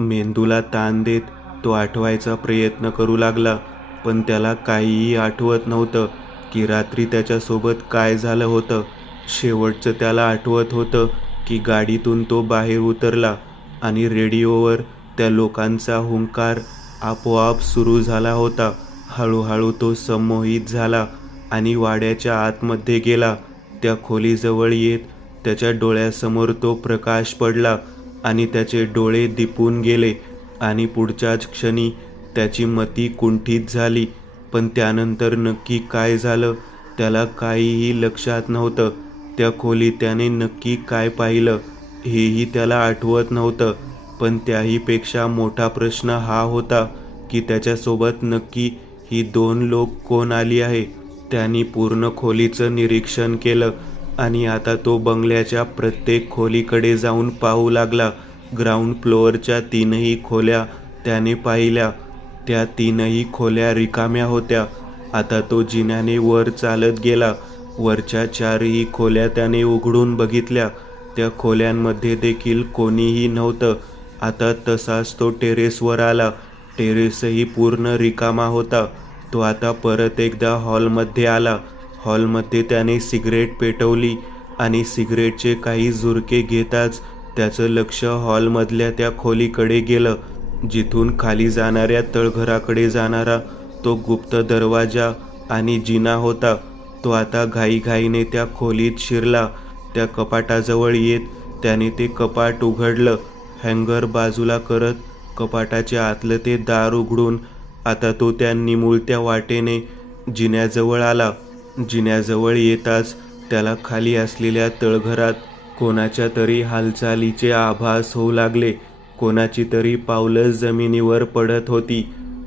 मेंदूला ताण देत तो आठवायचा प्रयत्न करू लागला, पण त्याला काहीही आठवत नव्हतं की रात्री त्याच्यासोबत काय झालं होतं. शेवटचं त्याला आठवत होतं की गाडीतून तो बाहेर उतरला आणि रेडिओवर त्या लोकांचा हुंकार आपोआप सुरू झाला होता. हळूहळू तो संमोहित झाला आणि वाड्याच्या आतमध्ये गेला. त्या खोलीजवळ येत त्याच्या डोळ्यासमोर तो प्रकाश पडला आणि त्याचे डोळे दिपून गेले आणि पुढच्याच क्षणी त्याची मती कुंठित झाली. पण त्यानंतर नक्की काय झालं त्याला काहीही लक्षात नव्हतं. त्या खोलीत त्याने नक्की काय पाहिलं हेही त्याला आठवत नव्हतं. पण त्याहीपेक्षा मोठा प्रश्न हा होता की त्याच्यासोबत नक्की ही 2 लोक कोण आली आहे. त्यांनी पूर्ण खोलीचं निरीक्षण केलं आणि आता तो बंगल्याच्या प्रत्येक खोलीकडे जाऊन पाहू लागला. ग्राउंड फ्लोअरच्या 3ही खोल्या त्याने पाहिल्या. त्या 3ही खोल्या रिकाम्या होत्या. आता तो जिन्याने वर चालत गेला. वरच्या 4ही खोल्या त्याने उघडून बघितल्या. त्या खोल्यांमध्ये देखील कोणीही नव्हतं. आता तसाच तो टेरेसवर आला. टेरेसही पूर्ण रिकामा होता. तो आता परत एकदा हॉलमध्ये आला. हॉलमध्ये त्याने सिगरेट पेटवली आणि सिगरेटचे काही झुरके घेताच त्याचं लक्ष हॉलमधल्या त्या खोलीकडे गेलं, जिथून खाली जाणाऱ्या तळघराकडे जाणारा तो गुप्त दरवाजा आणि जिना होता. तो आता घाईघाईने त्या खोलीत शिरला. त्या कपाटाजवळ येत त्याने ते कपाट उघडलं. हँगर बाजूला करत कपाटाचे आतलं ते दार उघडून आता तो त्या निमुळत्या वाटेने जिन्याजवळ आला. जिन्याजवळ येताच त्याला खाली असलेल्या तळघरात कोणाच्या तरी हालचालीचे आभास होऊ लागले. कोणाची तरी पावलं जमिनीवर पडत होती.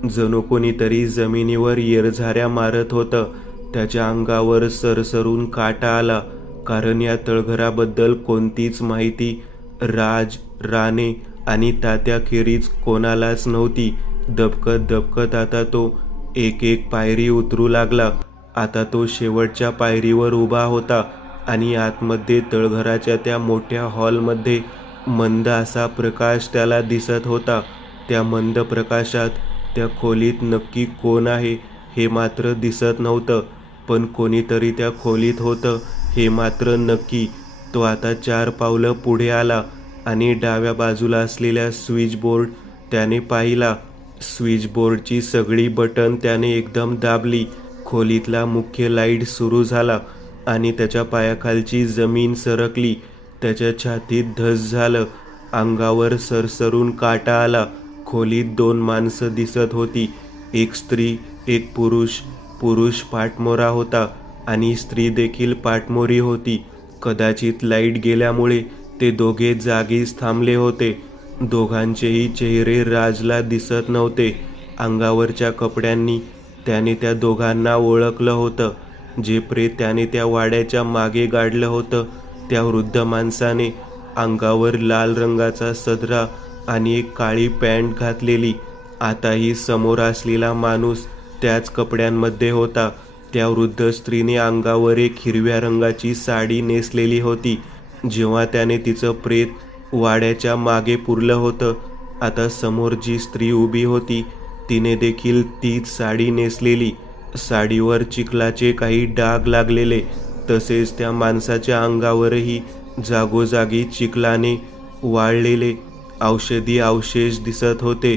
जणू कोणीतरी जमिनीवर येरझाऱ्या मारत होतं. त्याच्या अंगावर सरसरून काटा आला, कारण या तळघराबद्दल कोणतीच माहिती राज, राणे आणि तात्याखेरीज कोणालाच नव्हती. दबकत दबकत आता तो एक एक पायरी उतरू लागला. आता तो शेवटच्या पायरीवर उभा होता आणि आतमध्ये तळघराच्या त्या मोठ्या हॉलमध्ये मंद असा प्रकाश त्याला दिसत होता. त्या मंद प्रकाशात त्या खोलीत नक्की कोण आहे हे मात्र दिसत नव्हतं, पण कोणीतरी त्या खोलीत होतं हे मात्र नक्की. तो आता 4 पावलं पुढे आला आणि डाव्या बाजूला असलेल्या स्विचबोर्ड त्याने पाहिला. स्विचबोर्डची सगळी बटन त्याने एकदम दाबली. खोलीतला मुख्य लाईट सुरू झाला आणि त्याच्या पायाखालची जमीन सरकली. त्याच्या छातीत धस झालं. अंगावर सरसरून काटा आला. खोलीत 2 माणसं दिसत होती. एक स्त्री, एक पुरुष. पुरुष पाठमोरा होता आणि स्त्री देखील पाठमोरी होती. कदाचित लाईट गेल्यामुळे ते दोघे जागीच थांबले होते. दोघांचेही चेहरे राजला दिसत नव्हते. अंगावरच्या कपड्यांनी त्याने त्या दोघांना ओळखलं होतं. जे प्रेत त्याने त्या वाड्याच्या मागे गाडलं होतं त्या वृद्ध माणसाने अंगावर लाल रंगाचा सदरा आणि एक काळी पॅन्ट घातलेली. आताही समोर असलेला माणूस त्याच कपड्यांमध्ये होता. त्या वृद्ध स्त्रीने अंगावर एक हिरव्या रंगाची साडी नेसलेली होती. जेव्हा त्याने तिचं प्रेत वाड्याच्या मागे पुरलं होतं, आता समोर जी स्त्री उभी होती तिने देखील तीच साडी नेसलेली. साडीवर चिखलाचे काही डाग लागलेले, तसेच त्या माणसाच्या अंगावरही जागोजागी चिखलाने वाळलेले औषधी अवशेष दिसत होते.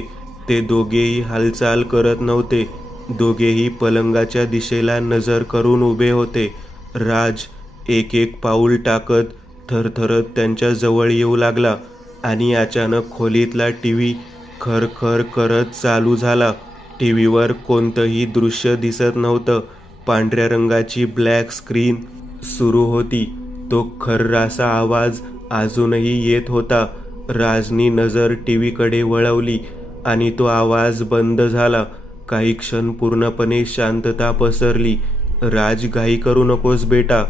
ते दोघेही हालचाल करत नव्हते. दोघेही पलंगाच्या दिशेला नजर करून उभे होते. राज एक एक पाऊल टाकत थरथरत त्यांच्या जवळ येऊ लागला आणि अचानक खोलीतला टीव्ही खरखर करत चालू झाला. टीव्हीवर कोणतंही दृश्य दिसत नव्हतं. पांढऱ्या रंगाची ब्लॅक स्क्रीन सुरू होती. तो खर्रासा आवाज अजूनही येत होता. राजनी नजर टीव्हीकडे वळवली आणि तो आवाज बंद झाला. काही क्षण पूर्णपणे शांतता पसरली. राज, घाई करू नकोस बेटा.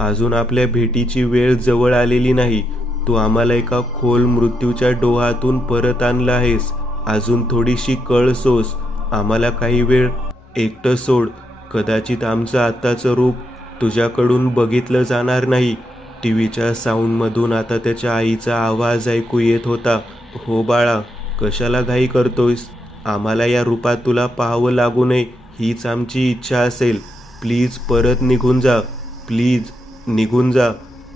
अजून आपल्या भेटीची वेळ जवळ आलेली नाही. तू आम्हाला एका खोल मृत्यूच्या डोहातून परत आणलं आहेस. अजून थोडीशी कळ सोस. आम्हाला काही वेळ एकटं सोड. कदाचित आमचं आत्ताचं रूप तुझ्याकडून बघितलं जाणार नाही. टीव्हीच्या साऊंडमधून आता त्याच्या आईचा आवाज ऐकू येत होता. हो बाळा, कशाला घाई करतोयस? आम्हाला या रूपात तुला पाहावं लागू नये हीच आमची इच्छा असेल. प्लीज परत निघून जा. प्लीज निघून जा.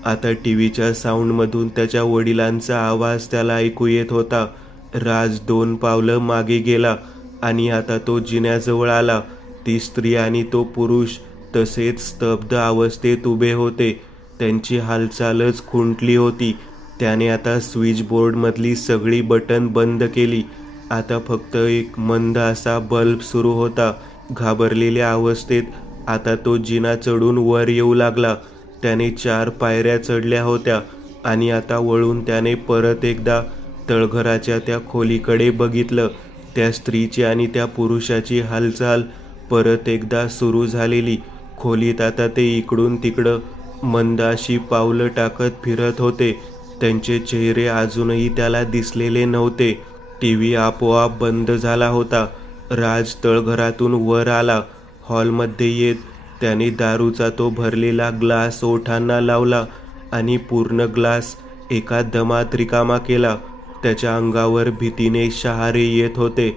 आता टीव्हीच्या साऊंडमधून त्याच्या वडिलांचा आवाज त्याला ऐकू येत होता. राज 2 पावलं मागे गेला आणि आता तो जिन्याजवळ आला. ती स्त्री आणि तो पुरुष तसेच स्तब्ध अवस्थेत उभे होते. त्यांची हालचालच खुंटली होती. त्याने आता स्विचबोर्डमधली सगळी बटन बंद केली. आता फक्त एक मंद असा बल्ब सुरू होता. घाबरलेल्या अवस्थेत आता तो जिना चढून वर येऊ लागला. त्याने 4 पायऱ्या चढल्या होत्या आणि आता वळून त्याने परत एकदा तळघराच्या त्या खोलीकडे बघितलं. त्या स्त्रीची आणि त्या पुरुषाची हालचाल परत एकदा सुरू झालेली. खोलीत आता ते इकडून तिकडं मंद अशी पावलं टाकत फिरत होते. त्यांचे चेहरे अजूनही त्याला दिसलेले नव्हते. टीव्ही आपोआप बंद झाला होता. राज तळघरातून वर आला. हॉलमध्ये येत त्याने दारूचा तो भरलेला ग्लास ओठांना लावला आणि पूर्ण ग्लास एका दमात रिकामा केला. त्याच्या अंगावर भीतीने शहारे येत होते.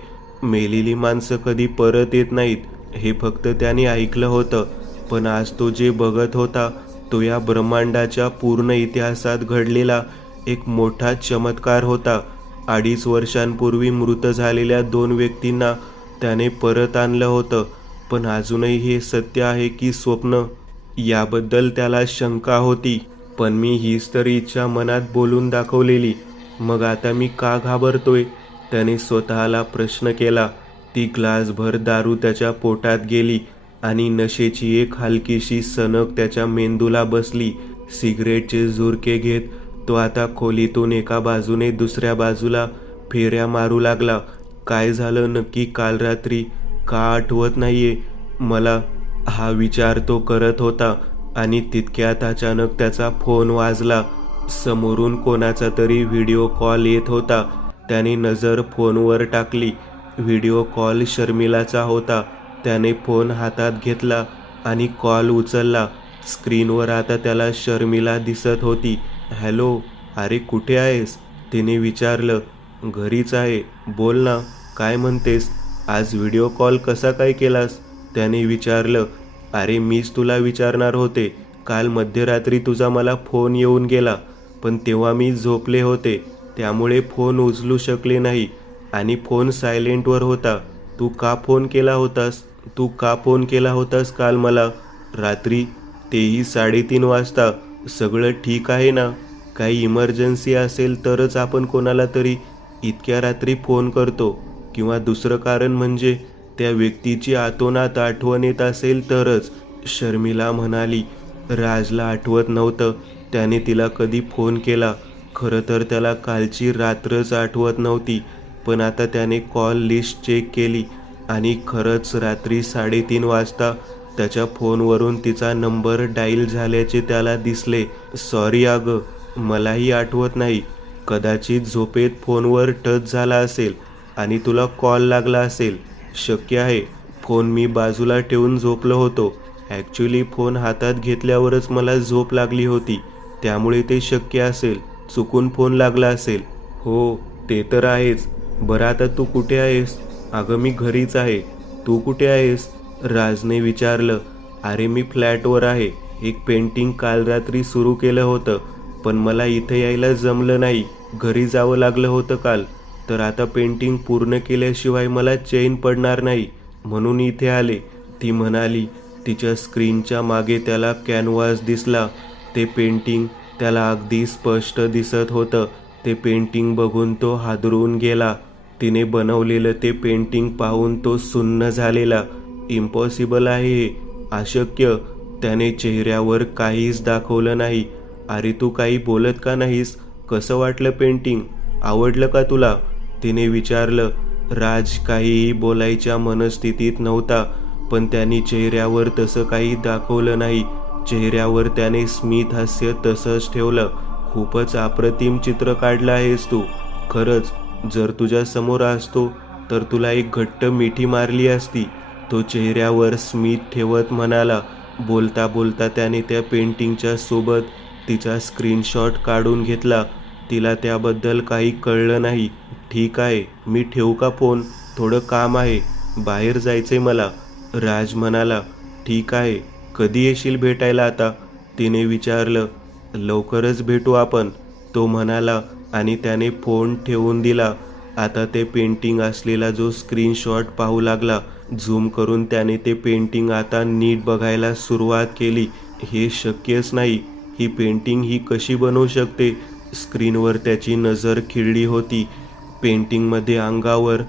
मेलेली माणसं कधी परत येत नाहीत हे फक्त त्याने ऐकलं होतं, पण आज तो जे बघत होता तो या ब्रह्मांडाच्या पूर्ण इतिहासात घडलेला एक मोठा चमत्कार होता. 2.5 वर्षांपूर्वी मृत झालेल्या 2 व्यक्तींना त्याने परत आणलं होतं, पण अजूनही हे सत्य आहे की स्वप्न याबद्दल त्याला शंका होती. पण मी हीच तर इच्छा मनात बोलून दाखवलेली, मग आता मी का घाबरतोय? त्याने स्वतःला प्रश्न केला. ती ग्लासभर दारू त्याच्या पोटात गेली आणि नशेची एक हलकीशी सनक त्याच्या मेंदूला बसली. सिगरेटचे झुरके घेत तो आता खोलीतून एका बाजूने दुसऱ्या बाजूला फेऱ्या मारू लागला. काय झालं नक्की काल रात्री? का आठवत नाहीये मला? हा विचार तो करत होता आणि तितक्यात अचानक त्याचा फोन वाजला. समोरून कोणाचा तरी व्हिडिओ कॉल येत होता. त्याने नजर फोनवर टाकली. व्हिडिओ कॉल शर्मिलाचा होता. त्याने फोन हातात घेतला आणि कॉल उचलला. स्क्रीनवर आता त्याला शर्मिला दिसत होती. हॅलो, अरे कुठे आहेस? तिने विचारलं. घरीच आहे. बोल ना, काय म्हणतेस? आज व्हिडिओ कॉल कसा काय केलास? त्याने विचारलं. अरे मीच तुला विचारणार होते. काल मध्यरात्री तुझा मला फोन येऊन गेला, पण तेव्हा मी झोपले होते, त्यामुळे फोन उचलू शकले नाही आणि फोन सायलेंटवर होता. तू का फोन केला होतास? तू का फोन केला होतास काल मला रात्री, तेही 3:30 वाजता? सगळं ठीक आहे ना? काही इमर्जन्सी असेल तरच आपण कोणाला तरी इतक्या रात्री फोन करतो, किंवा दुसरं कारण म्हणजे त्या व्यक्तीची आतोनात आठवण येत असेल तरच, शर्मिला म्हणाली. राजला आठवत नव्हतं त्याने तिला कधी फोन केला. खरं तर त्याला कालची रात्रच आठवत नव्हती, पण आता त्याने कॉल लिस्ट चेक केली आणि खरंच रात्री 3:30 वाजता त्याच्या फोनवरून तिचा नंबर डायल झाल्याचे त्याला दिसले. सॉरी अगं, मलाही आठवत नाही. कदाचित झोपेत फोनवर टच झाला असेल आणि तुला कॉल लागला असेल. शक्य आहे. फोन मी बाजूला ठेवून झोपलो होतो. ॲक्च्युली फोन हातात घेतल्यावरच मला झोप लागली होती, त्यामुळे ते शक्य असेल. चुकून फोन लागला असेल. हो, ते तर आहेच. बरं आता तू कुठे आहेस? अगं मी घरीच आहे. तू कुठे आहेस? राजने विचारलं. अरे मी फ्लॅटवर आहे. एक पेंटिंग काल रात्री सुरू केलं होतं, पण मला इथे यायला जमलं नाही. घरी जावं लागलं होतं काल. तर आता पेंटिंग पूर्ण केल्याशिवाय मला चैन पडणार नाही, म्हणून इथे आले, ती म्हणाली. तिच्या स्क्रीनच्या मागे त्याला कॅनव्हास दिसला. ते पेंटिंग त्याला अगदी स्पष्ट दिसत होतं. ते पेंटिंग बघून तो हादरून गेला. तिने बनवलेलं ते पेंटिंग पाहून तो सुन्न झालेला. इम्पॉसिबल आहे हे, अशक्य. त्याने चेहऱ्यावर काहीच दाखवलं नाही. अरे तू काही बोलत का नाहीस? कसं वाटलं पेंटिंग? आवडलं का तुला? तिने विचारलं. राज काहीही बोलायच्या मनस्थितीत नव्हता, पण त्याने चेहऱ्यावर तसं काही दाखवलं नाही. चेहऱ्यावर त्याने स्मित हास्य तसंच ठेवलं. खूपच अप्रतिम चित्र काढलं आहेस तू. खरंच, जर तुझ्या समोर असतो तर तुला एक घट्ट मिठी मारली असती, तो चेहऱ्यावर स्मित ठेवत म्हणाला. बोलता बोलता त्याने त्या पेंटिंगच्या सोबत तिचा स्क्रीनशॉट काढून घेतला. तिला त्याबद्दल काही कळलं नाही. ठीक आहे, मी ठेवू का फोन? थोडं काम आहे, बाहेर जायचंय मला. राज म्हणाला. ठीक आहे, कधी येशील भेटायला आता? तिने विचारलं. लवकरच भेटू आपण, तो म्हणाला आणि त्याने फोन ठेवून दिला. आता ते पेंटिंग असलेला जो स्क्रीनशॉट पाहू लागला. झूम करून त्याने ते पेंटिंग आता नीट बघायला सुरुवात केली. हे शक्यच नाही, ही पेंटिंग ही कशी बनवू शकते? स्क्रीनवर त्याची नजर खिळली होती. पेंटिंगमध्ये अंगावर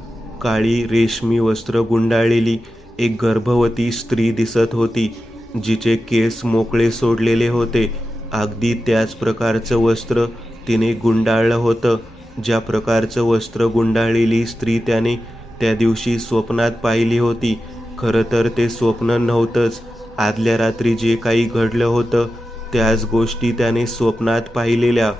काळी रेशमी वस्त्र गुंडाळलेली एक गर्भवती स्त्री दिसत होती, जिचे केस मोकळे सोडलेले होते. अगदी त्याच प्रकारचं वस्त्र तिने गुंडाळलं होतं, ज्या प्रकारचं वस्त्र गुंडाळलेली स्त्री त्याने त्या दिवशी स्वप्नात पाहिली होती. खरं तर ते स्वप्न नव्हतंच. आदल्या रात्री जे काही घडलं होतं त्याच गोष्टी त्याने स्वप्नात पाहिलेल्या.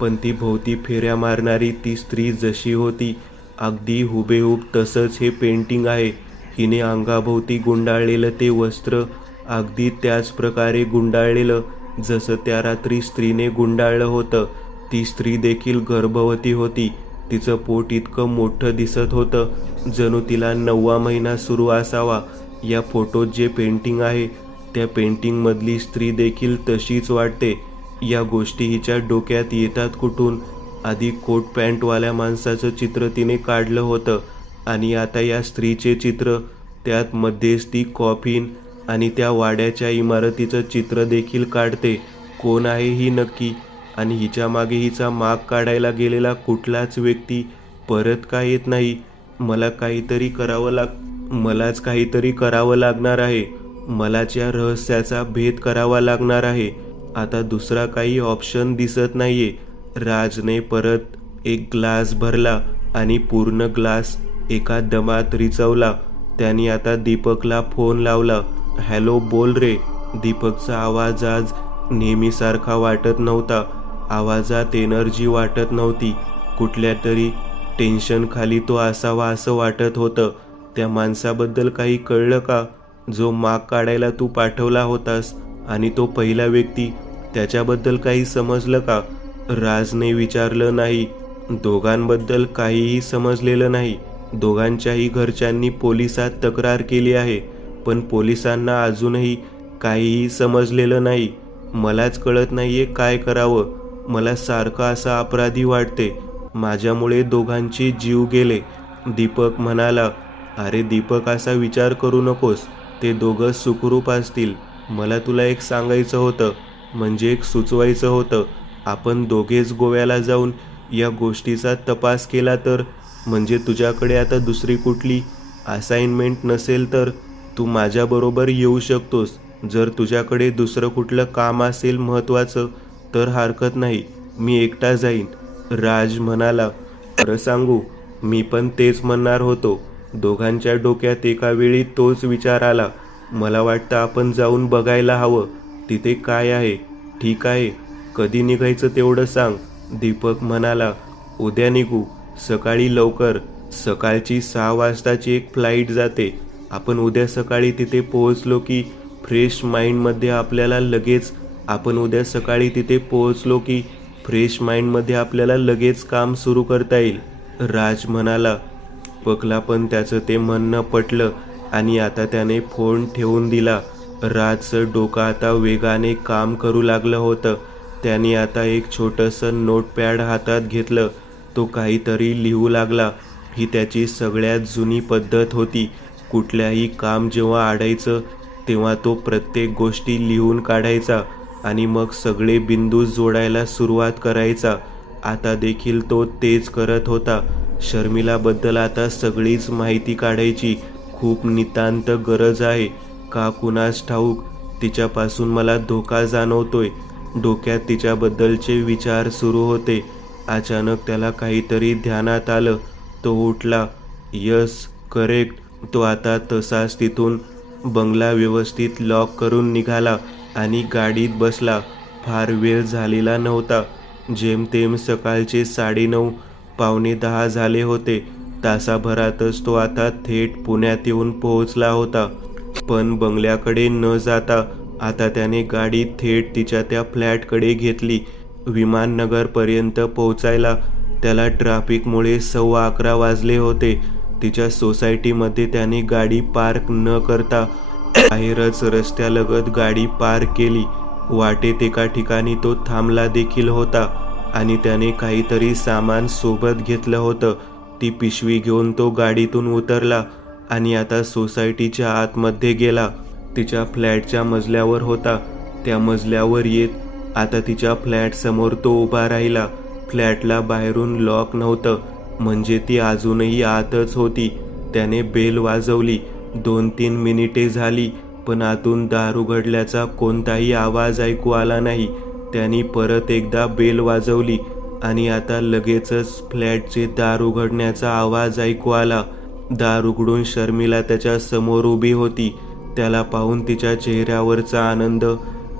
पण ती भोवती फेऱ्या मारणारी ती स्त्री जशी होती, अगदी हुबेहूब तसंच हे पेंटिंग आहे. हिने अंगाभोवती गुंडाळलेलं ते वस्त्र अगदी त्याच प्रकारे गुंडाळलेलं जसं त्या रात्री स्त्रीने गुंडाळलं होतं. ती स्त्री देखील गर्भवती होती. तिचं पोट इतकं मोठं दिसत होतं, जणू तिला 9वा महिना सुरू असावा. या फोटोत जे पेंटिंग आहे त्या पेंटिंगमधली स्त्री देखील तशीच वाटते. या गोष्टी हिच्या डोक्यात येतात कुठून? आधी कोट पॅन्टवाल्या माणसाचं चित्र तिने काढलं होतं आणि आता या स्त्रीचे चित्र, त्यात मध्येच ती कॉफिन आणि त्या वाड्याच्या इमारतीचं चित्र देखील काढते. कोण आहे ही नक्की? आणि हिच्या मागे हिचा माग काढायला गेलेला कुठलाच व्यक्ती परत का येत नाही? मलाच काहीतरी करावं लागणार आहे. मलाच या रहस्याचा भेद करावा लागणार आहे. आता दुसरा काही ऑप्शन दिसत नाहीये. राजने परत एक ग्लास भरला आणि पूर्ण ग्लास एका दमात रिचवला. त्याने आता दीपकला फोन लावला. हॅलो, बोल रे. दीपकचा आवाज आज नेहमीसारखा वाटत नव्हता. आवाजात एनर्जी वाटत नव्हती. कुठल्या तरी टेन्शन खाली तो असावा असं वाटत होतं. त्या माणसाबद्दल काही कळलं का, जो माग काढायला तू पाठवला होतास? आणि तो पहिला व्यक्ती, त्याच्याबद्दल काही समजलं का? राजने विचारलं. नाही, दोघांबद्दल काहीही समजलेलं नाही. दोघांच्याही घरच्यांनी पोलिसात तक्रार केली आहे, पण पोलिसांना अजूनही काहीही समजलेलं नाही. मलाच कळत नाहीये काय करावं. मला सारखं असा अपराधी वाटते. माझ्यामुळे दोघांचे जीव गेले. दीपक म्हणाला. अरे दीपक, असा विचार करू नकोस. ते दोघं सुखरूप असतील. मला तुला एक सांगायचं होतं, म्हणजे एक सुचवायचं होतं. आपण दोघेच गोव्याला जाऊन या गोष्टीचा तपास केला तर, म्हणजे तुझ्याकडे आता दुसरी कुठली असाइनमेंट नसेल तर तू माझ्याबरोबर येऊ शकतोस. जर तुझ्याकडे दुसरं कुठलं काम असेल महत्त्वाचं तर हरकत नाही, मी एकटा जाईन. राज म्हणाला. खरं सांगू, मी पण तेच म्हणणार होतो. दोघांच्या डोक्यात एका वेळी तोच विचार आला. मला वाटतं आपण जाऊन बघायला हवं, तिथे काय आहे. ठीक आहे, कधी निघायचं तेवढं सांग, दीपक म्हणाला. उद्या निघू, सकाळी लवकर. सकाळची 6 वाजताची एक फ्लाईट जाते. आपण उद्या सकाळी तिथे पोहोचलो की फ्रेश माइंडमध्ये आपल्याला लगेच काम सुरू करता येईल, राज म्हणाला. दीपकला पण त्याचं ते म्हणणं पटलं आणि आता त्याने फोन ठेवून दिला. राजचं डोकं आता वेगाने काम करू लागलं होतं. त्याने आता एक छोटंसं नोटपॅड हातात घेतलं. तो काहीतरी लिहू लागला. ही त्याची सगळ्यात जुनी पद्धत होती. कुठल्याही काम जेव्हा अडायचं तेव्हा तो प्रत्येक गोष्टी लिहून काढायचा आणि मग सगळे बिंदू जोडायला सुरुवात करायचा. आता देखील तो तेच करत होता. शर्मिलाबद्दल आता सगळीच माहिती काढायची खूप नितांत गरज आहे. का कुणास ठाऊक, तिच्यापासून मला धोका जाणवतोय. डोक्यात तिच्याबद्दलचे विचार सुरू होते. अचानक त्याला काहीतरी ध्यानात आलं. तो उठला. Yes, correct. तो आता तसाच तिथून बंगला व्यवस्थित लॉक करून निघाला आणि गाडीत बसला. फार वेळ झालेला नव्हता. जेमतेम सकाळचे 9:30 पावणे 10 झाले होते. तासाभरातच तो आता थेट पुण्यात येऊन पोहोचला होता. पण बंगल्याकडे न जाता आता त्याने गाडी थेट तिच्या त्या फ्लॅटकडे घेतली. विमाननगरपर्यंत पोहोचायला त्याला ट्रॅफिकमुळे 11:15 वाजले होते. तिच्या सोसायटीमध्ये त्याने गाडी पार्क न करता बाहेरच रस्त्यालगत गाडी पार्क केली. वाटेत एका ठिकाणी तो थांबला देखील होता आणि त्याने काहीतरी सामान सोबत घेतलं होतं. ती पिशवी घेऊन तो गाडीतून उतरला आणि आता सोसायटीच्या आतमध्ये गेला. तिच्या फ्लॅटच्या मजल्यावर होता. त्या मजल्यावर येत आता तिच्या फ्लॅटसमोर तो उभा राहिला. फ्लॅटला बाहेरून लॉक नव्हतं, म्हणजे ती अजूनही आतच होती. त्याने बेल वाजवली. 2-3 मिनिटे झाली, पण आतून दार उघडल्याचा कोणताही आवाज ऐकू आला नाही. त्यांनी परत एकदा बेल वाजवली आणि आता लगेचच फ्लॅटचे दार उघडण्याचा आवाज ऐकू आला. दार उघडून शर्मिला त्याच्या समोर उभी होती. त्याला पाहून तिच्या चेहऱ्यावरचा आनंद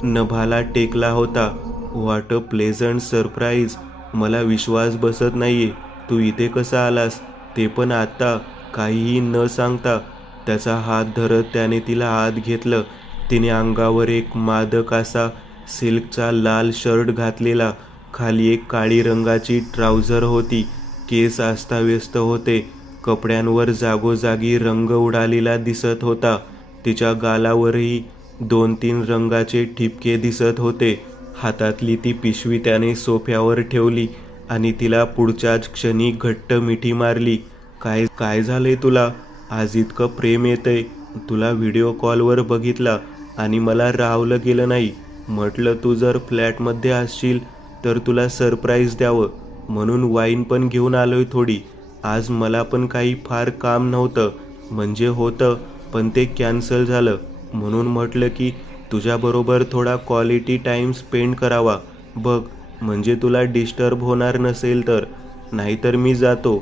नभाला टेकला होता. What a pleasant surprise. मला विश्वास बसत नाहीये. तू इथे कसा आलास, ते पण आता, काहीही न सांगता. त्याचा हात धरत त्याने तिला आत घेतलं. तिने अंगावर एक मादक असा सिल्कचा लाल शर्ट घातलेला, खाली एक काळी रंगाची ट्राउझर होती. केस अस्ताव्यस्त होते. कपड्यांवर जागोजागी रंग उडालेला दिसत होता. तिच्या गालावरही 2-3 रंगाचे ठिपके दिसत होते. हातातली ती पिशवी त्याने सोफ्यावर ठेवली आणि तिला पुढच्याच क्षणी घट्ट मिठी मारली. काय झालंय तुला? आज इतकं प्रेम येतंय. तुला व्हिडिओ कॉलवर बघितला आणि मला राहवलं गेलं नाही. म्हटलं तू जर फ्लॅटमध्ये असशील तर तुला सरप्राईज द्यावं, म्हणून वाईन पण घेऊन आलोय थोडी. आज मला पण काही फार काम नव्हतं, म्हणजे होतं पण ते कॅन्सल झालं. म्हणून म्हटलं की तुझ्याबरोबर थोडा क्वालिटी टाईम स्पेंड करावा. बघ, म्हणजे तुला डिस्टर्ब होणार नसेल तर. नाहीतर मी जातो.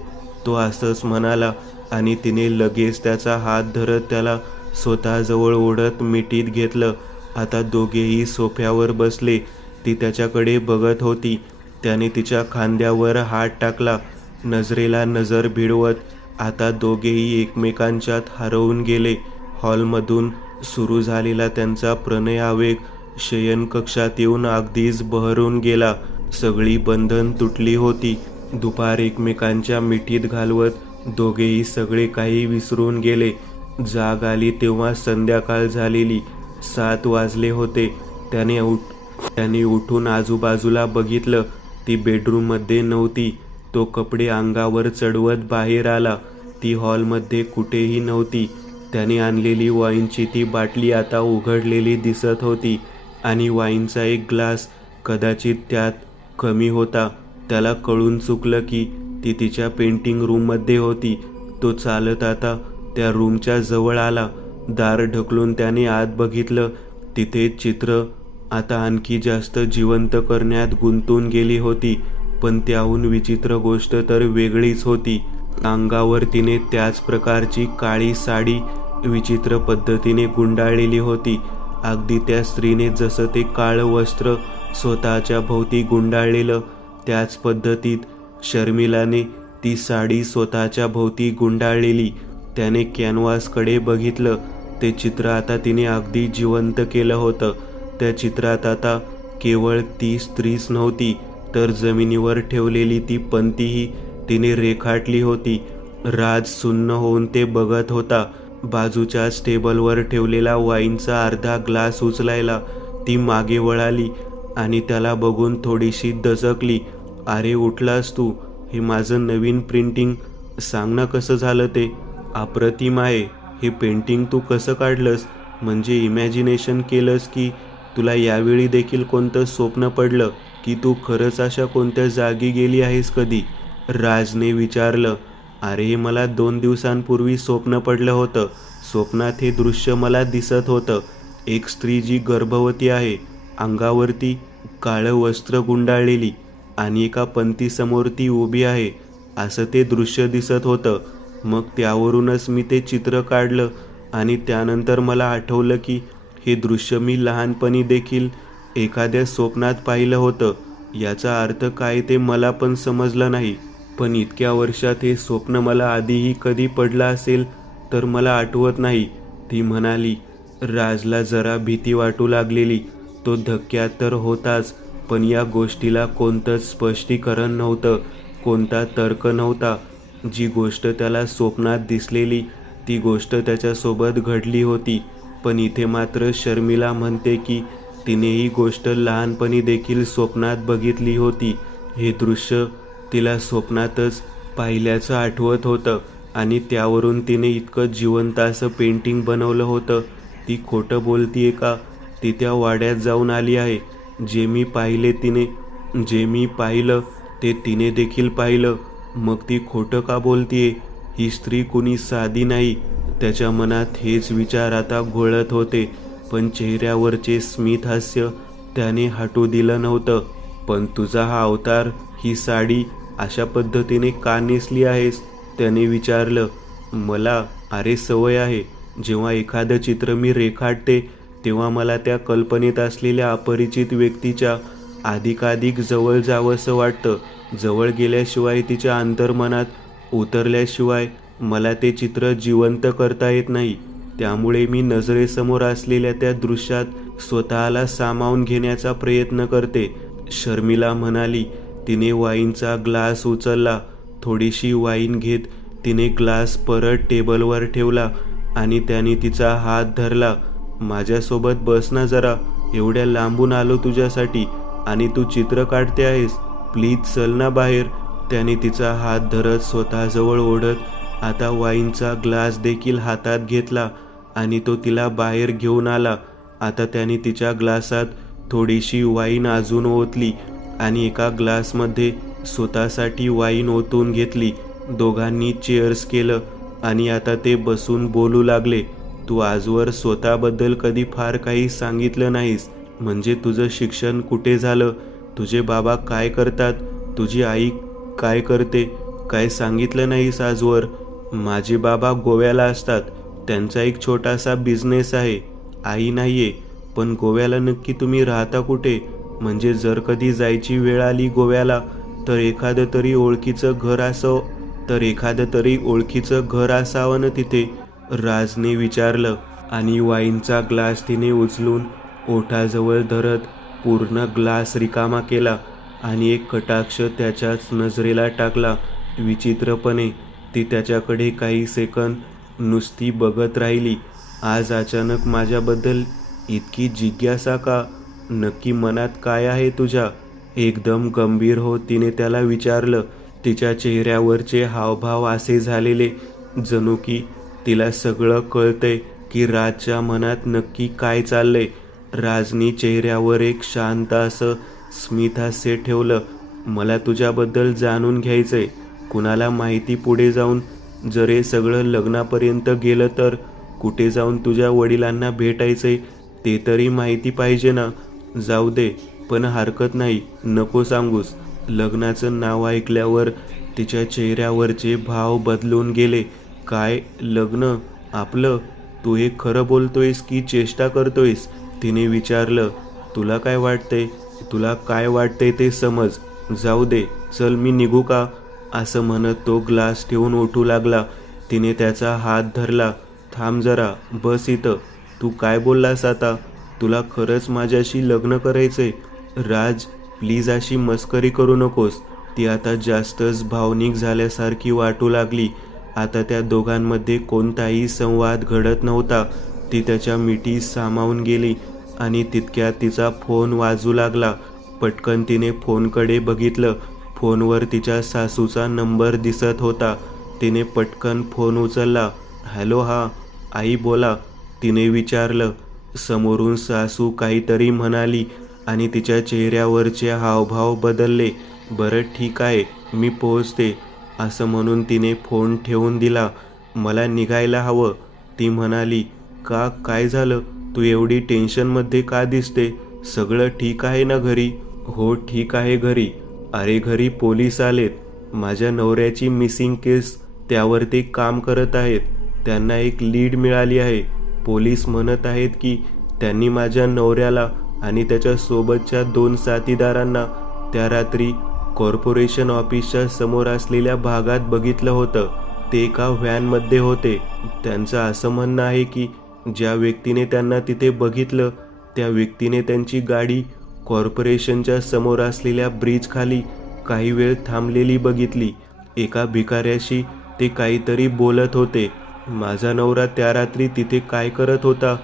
तो असंच म्हणाला आणि तिने लगेच त्याचा हात धरत त्याला स्वतःजवळ ओढत मिठीत घेतलं. आता दोघेही सोफ्यावर बसले. ती त्याच्याकडे बघत होती. त्याने तिच्या खांद्यावर हात टाकला, नजरेला नजर भिडवत. आता दोघेही एकमेकांच्यात हरवून गेले. हॉलमधून सुरू झालेला त्यांचा प्रणय आवेग शयनकक्षात येऊन अगदीच बहरून गेला. सगळी बंधन तुटली होती. दुपार एकमेकांच्या मिठीत घालवत दोघेही सगळे काही विसरून गेले. जाग आली तेव्हा संध्याकाळ झालेली. 7 वाजले होते. त्याने उठून आजूबाजूला बघितलं. ती बेडरूममध्ये नव्हती. तो कपडे अंगावर चढवत बाहेर आला. ती हॉलमध्ये कुठेही नव्हती. त्याने आणलेली वाईनची ती बाटली आता उघडलेली दिसत होती आणि वाईनचा एक ग्लास कदाचित त्यात कमी होता. त्याला कळून चुकलं की ती तिच्या पेंटिंग रूममध्ये होती. तो चालत आता त्या रूमच्या जवळ आला. दार ढकलून त्याने आत बघितलं. तिथे चित्र आता आणखी जास्त जिवंत करण्यात गुंतून गेली होती. पण त्याहून विचित्र गोष्ट तर वेगळीच होती. अंगावर तिने त्याच प्रकारची काळी साडी विचित्र पद्धतीने गुंडाळलेली होती. अगदी त्या स्त्रीने जसं ते काळं वस्त्र स्वतःच्या भोवती गुंडाळलेलं, त्याच पद्धतीत शर्मिलाने ती साडी स्वतःच्या भोवती गुंडाळलेली. त्याने कॅनव्हासकडे बघितलं. ते चित्र आता तिने अगदी जिवंत केलं होतं. त्या चित्रात आता केवळ ती स्त्रीच नव्हती, तर जमिनीवर ठेवलेली ती पंतीही तिने रेखाटली होती. राज सुन्न होऊन ते बघत होता. बाजूच्याच टेबलवर ठेवलेला वाईनचा अर्धा ग्लास उचलायला ती मागे वळाली आणि त्याला बघून थोडीशी दचकली. अरे उठलास तू? हे माझं नवीन प्रिंटिंग, सांग ना कसं झालं ते. अप्रतिम आहे. हे पेंटिंग तू कसं काढलंस? म्हणजे इमॅजिनेशन केलंस की तुला यावेळी देखील कोणतं स्वप्न पडलं की तू खरंच अशा कोणत्या जागी गेली आहेस कधी? राजने विचारलं. अरे मला 2 दिवसांपूर्वी स्वप्न पडलं होतं. स्वप्नात हे दृश्य मला दिसत होतं. एक स्त्री जी गर्भवती आहे, अंगावरती काळं वस्त्र गुंडाळलेली आणि एका पंथीसमोर ती उभी आहे, असं ते दृश्य दिसत होतं. मग त्यावरूनच मी ते चित्र काढलं आणि त्यानंतर मला आठवलं की हे दृश्य मी लहानपणी देखील एखाद्या स्वप्नात पाहिलं होतं. याचा अर्थ काय ते मला पण समजलं नाही. पण इतक्या वर्षात हे स्वप्न मला आधीही कधी पडलं असेल तर मला आठवत नाही, ती म्हणाली. राजला जरा भीती वाटू लागलेली. तो धक्क्यात तर होताच, पण या गोष्टीला कोणतंच स्पष्टीकरण नव्हतं. कोणता तर्क नव्हता. जी गोष्ट त्याला स्वप्नात दिसलेली ती गोष्ट त्याच्यासोबत घडली होती. पण इथे मात्र शर्मिला म्हणते की तिने ही गोष्ट लहानपणी देखील स्वप्नात बघितली होती. हे दृश्य तिला स्वप्नातच पाहिल्याचं आठवत होतं आणि त्यावरून तिने इतकं जिवंत असं पेंटिंग बनवलं होतं. ती खोटं बोलतीये का? ती त्या वाड्यात जाऊन आली आहे. जे मी पाहिलं ते तिने देखील पाहिलं. मग ती खोटं का बोलतीये? ही स्त्री कुणी साधी नाही. त्याच्या मनात हेच विचार आता घोळत होते. पण चेहऱ्यावरचे स्मित हास्य त्याने हटू दिलं नव्हतं. पण तुझा हा अवतार, ही साडी अशा पद्धतीने का नेसली आहेस? त्याने विचारलं. मला अरे सवय आहे. जेव्हा एखादं चित्र मी रेखाटते तेव्हा मला त्या कल्पनेत असलेल्या अपरिचित व्यक्तीच्या अधिकाधिक जवळ जावंसं वाटतं. जवळ गेल्याशिवाय तिच्या अंतर्मनात उतरल्याशिवाय मला ते चित्र जिवंत करता येत नाही. त्यामुळे मी नजरेसमोर असलेल्या त्या दृश्यात स्वतःला सामावून घेण्याचा प्रयत्न करते. शर्मिला म्हणाली. तिने वाईनचा ग्लास उचलला. थोडीशी वाईन घेत तिने ग्लास परत टेबलवर ठेवला आणि त्याने तिचा हात धरला. माझ्यासोबत बस ना जरा. एवढ्या लांबून आलो तुझ्यासाठी आणि तू चित्र काढते आहेस. प्लीज चल ना बाहेर. त्याने तिचा हात धरत स्वतःजवळ ओढत आता वाईनचा ग्लास देखील हातात घेतला आणि तो तिला बाहेर घेऊन आला. आता त्याने तिच्या ग्लासात थोडीशी वाईन अजून ओतली आणि एका ग्लासमध्ये स्वतःसाठी वाईन ओतून घेतली. दोघांनी चेअर्स केलं आणि आता ते बसून बोलू लागले. तू आजवर स्वतःबद्दल कधी फार काही सांगितलं नाहीस. म्हणजे तुझं शिक्षण कुठे झालं? तुझे बाबा काय करतात? तुझी आई काय करते? काय सांगितलं नाहीस आजवर? माझे बाबा गोव्याला असतात. त्यांचा एक छोटासा बिझनेस आहे. आई नाहीये. पण गोव्याला नक्की तुम्ही राहता कुठे? म्हणजे जर कधी जायची वेळ आली गोव्याला तर एखादं तरी ओळखीचं घर असावं ना तिथे? राजने विचारलं आणि वाईनचा ग्लास तिने उचलून ओठाजवळ धरत पूर्ण ग्लास रिकामा केला आणि एक कटाक्ष त्याच्याच नजरेला टाकला. विचित्रपणे ती त्याच्याकडे काही सेकंद नुसती बघत राहिली. आज अचानक माझ्याबद्दल इतकी जिज्ञासा का? नक्की मनात काय आहे तुझ्या? एकदम गंभीर होत तिने त्याला विचारलं. तिच्या चेहऱ्यावरचे हावभाव असे झालेले जणू की तिला सगळं कळतंय की राजच्या मनात नक्की काय चाललंय. राजनी चेहऱ्यावर एक शांत असं स्मितहास्य ठेवलं. मला तुझ्याबद्दल जाणून घ्यायचंय. कुणाला माहिती पुढे जाऊन जर हे सगळं लग्नापर्यंत गेलं तर? कुठे जाऊन तुझ्या वडिलांना भेटायचंय ते तरी माहिती पाहिजे ना? जाऊ दे, पण हरकत नाही, नको सांगूस. लग्नाचं नाव ऐकल्यावर तिच्या चेहऱ्यावरचे भाव बदलून गेले. काय लग्न आपलं? तू हे खरं बोलतोयस की चेष्टा करतोयस? तिने विचारलं. तुला काय वाटतंय ते समज. जाऊ दे, चल मी निघू का? असं म्हणत तो ग्लास ठेवून उठू लागला. तिने त्याचा हात धरला. थांब जरा, बस इथं. तू काय बोललास आता? तुला खरंच माझ्याशी लग्न करायचंय? राज, प्लीज अशी मस्करी करू नकोस. ती आता जास्तच भावनिक झाल्यासारखी वाटू लागली. आता त्या दोघांमध्ये कोणताही संवाद घडत नव्हता. ती त्याच्या मिठीत सामावून गेली आणि तितक्यात तिचा फोन वाजू लागला. पटकन तिने फोनकडे बघितलं. फोनवर तिच्या सासूचा नंबर दिसत होता. तिने पटकन फोन उचलला. हॅलो, हा आई बोला. तिने विचारलं. समोरून सासू काहीतरी म्हणाली आणि तिच्या चेहऱ्यावरचे हावभाव बदलले. बरं ठीक आहे, मी पोहोचते, असं म्हणून तिने फोन ठेवून दिला. मला निघायला हवं, ती म्हणाली. का, काय झालं? तू एवढी टेन्शनमध्ये का दिसते? सगळं ठीक आहे ना घरी? हो ठीक आहे घरी. अरे घरी पोलीस आलेत. माझ्या नवऱ्याची मिसिंग केस, त्यावर ते काम करत आहेत. त्यांना एक लीड मिळाली आहे. पोलीस म्हणत आहेत की त्यांनी माझ्या नवऱ्याला आणि त्याच्या सोबतच्या 2 साथीदारांना त्या रात्री कॉर्पोरेशन ऑफिसच्या समोर असलेल्या भागात बघितलं होतं. ते एका व्हॅनमध्ये होते. त्यांचं असं म्हणणं आहे की ज्या व्यक्तीने त्यांना तिथे बघितलं त्या व्यक्तीने त्यांची गाडी कॉर्पोरेशनच्या समोर असलेल्या ब्रिज खाली काही वेळ थांबलेली बघितली. एका भिकाऱ्याशी ते काहीतरी बोलत होते. माझा नवरा त्या रात्री तिथे काय करत होता?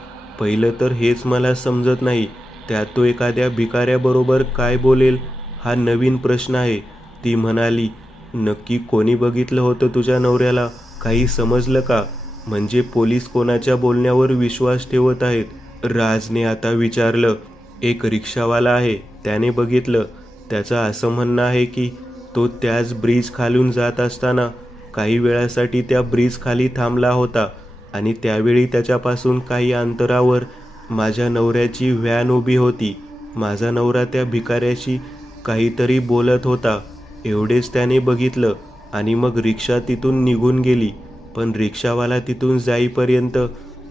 पहिलं तर हेच मला समजत नाही. त्यात तो एखाद्या भिकाऱ्याबरोबर काय बोलेल हा नवीन प्रश्न आहे. ती म्हणाली, नक्की कोणी बघितलं होतं तुझ्या नवऱ्याला? काही समजलं का? म्हणजे पोलीस कोणाच्या बोलण्यावर विश्वास ठेवत आहेत? राजने आता विचारलं. एक रिक्षावाला आहे, त्याने बघितलं. त्याचं असं म्हणणं आहे की तो त्याच ब्रिज खालून जात असताना काही वेळासाठी त्या ब्रिज खाली थांबला होता आणि त्यावेळी त्याच्यापासून काही अंतरावर माझ्या नवऱ्याची व्हॅन उभी होती. माझा नवरा त्या भिकाऱ्याशी काहीतरी बोलत होता, एवढेच त्याने बघितलं आणि मग रिक्षा तिथून निघून गेली. पण रिक्षावाला तिथून जाईपर्यंत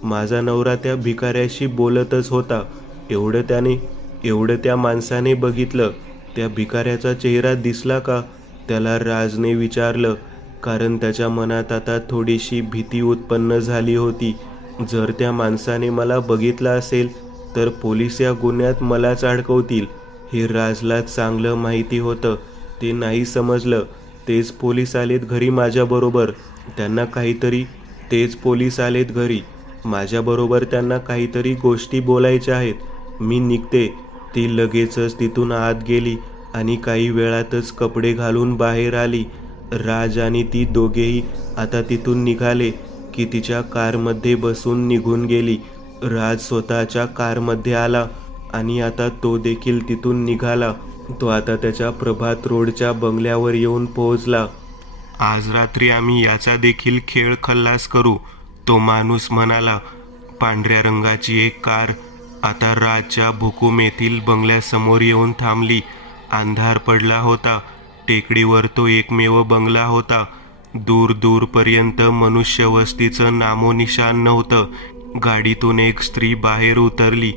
माझा नवरा त्या भिकाऱ्याशी बोलतच होता. एवढं त्या माणसाने बघितलं. त्या भिकाऱ्याचा चेहरा दिसला का? त्याला राजने विचारलं, कारण त्याच्या मनात आता थोडीशी भीती उत्पन्न झाली होती. जर त्या माणसाने मला बघितलं असेल तर पोलीस या गुन्ह्यात मलाच अडकवतील हे राजला चांगलं माहिती होतं. ते नाही समजलं. तेच पोलीस आलेत घरी माझ्याबरोबर. माझ्याबरोबर त्यांना काहीतरी गोष्टी बोलायच्या आहेत. मी निघते. ती लगेचच तिथून आत गेली आणि काही वेळातच कपडे घालून बाहेर आली. राज आणि ती दोघेही आता तिथून निघाले की तिच्या कारमध्ये बसून निघून गेली. राज स्वतःच्या कारमध्ये आला आणि आता तो देखील तिथून निघाला. तो आता त्याच्या प्रभात रोडच्या बंगल्यावर येऊन पोहोचला. आज रात्री आम्ही याचा देखील खेळ खल्लास करू, तो माणूस म्हणाला. पांढऱ्या रंगाची एक कार आता राजच्या भुकुम येथील बंगल्यासमोर येऊन थांबली. अंधार पडला होता. टेकडीवर तो एकमेव बंगला होता. दूर दूरपर्यंत मनुष्यवस्तीचं नामोनिशाण नव्हतं. गाडीतून एक स्त्री बाहेर उतरली.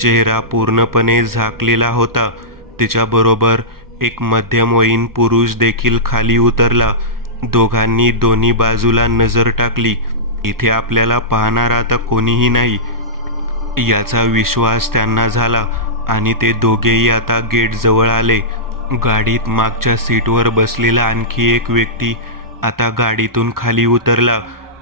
चेहरा पूर्णपणे झाकलेला होता. तिच्याबरोबर एक मध्यमवयीन पुरुष देखील खाली उतरला. दोघांनी दोन्ही बाजूला नजर टाकली. इथे आपल्याला पाहणार आता कोणीही नाही याचा विश्वास त्यांना झाला आणि ते दोघेही आता गेटजवळ आले. गाडीत मागच्या सीटवर बसलेला आणखी एक व्यक्ती आता गाडीतून खाली उतरला.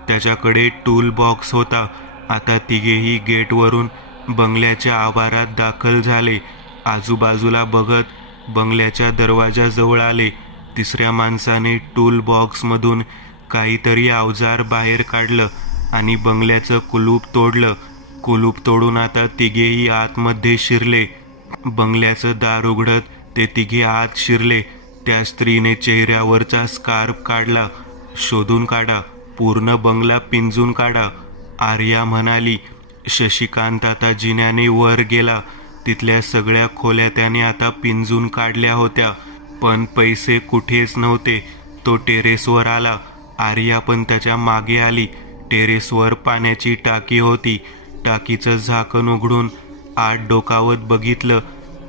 त्याच्याकडे टूल बॉक्स होता. आता तिघेही गेटवरून बंगल्याच्या आवारात दाखल झाले. आजूबाजूला बघत बंगल्याच्या दरवाजाजवळ आले. तिसऱ्या माणसाने टूल बॉक्समधून काहीतरी अवजार बाहेर काढलं आणि बंगल्याचं कुलूप तोडलं. कुलूप तोडून आता तिघेही आतमध्ये शिरले. बंगल्याचं दार उघडत ते तिघे आत शिरले. त्या स्त्रीने चेहऱ्यावरचा स्कार्फ काढला. शोधून काढा, पूर्ण बंगला पिंजून काढा, आर्या म्हणाली. शशिकांत आता जिन्याने वर गेला. तिथल्या सगळ्या खोल्या त्याने आता पिंजून काढल्या होत्या, पण पैसे कुठेच नव्हते. तो टेरेसवर आला. आर्या पण त्याच्या मागे आली. टेरेसवर पाण्याची टाकी होती. टाकीचं झाकण उघडून आत डोकावत बघितलं.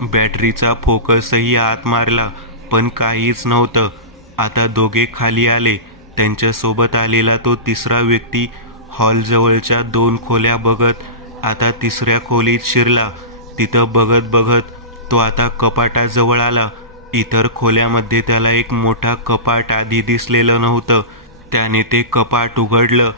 बॅटरीचा फोकसही आत मारला, पण काहीच नव्हतं. आता दोघे खाली आले. त्यांच्यासोबत आलेला तो तिसरा व्यक्ती हॉलजवळच्या 2 खोल्या बघत आता तिसऱ्या खोलीत शिरला. तिथं बघत बघत तो आता कपाटाजवळ आला. इतर खोल्यामध्ये त्याला एक मोठा कपाट आधी दिसलेलं नव्हतं. त्याने ते कपाट उघडलं.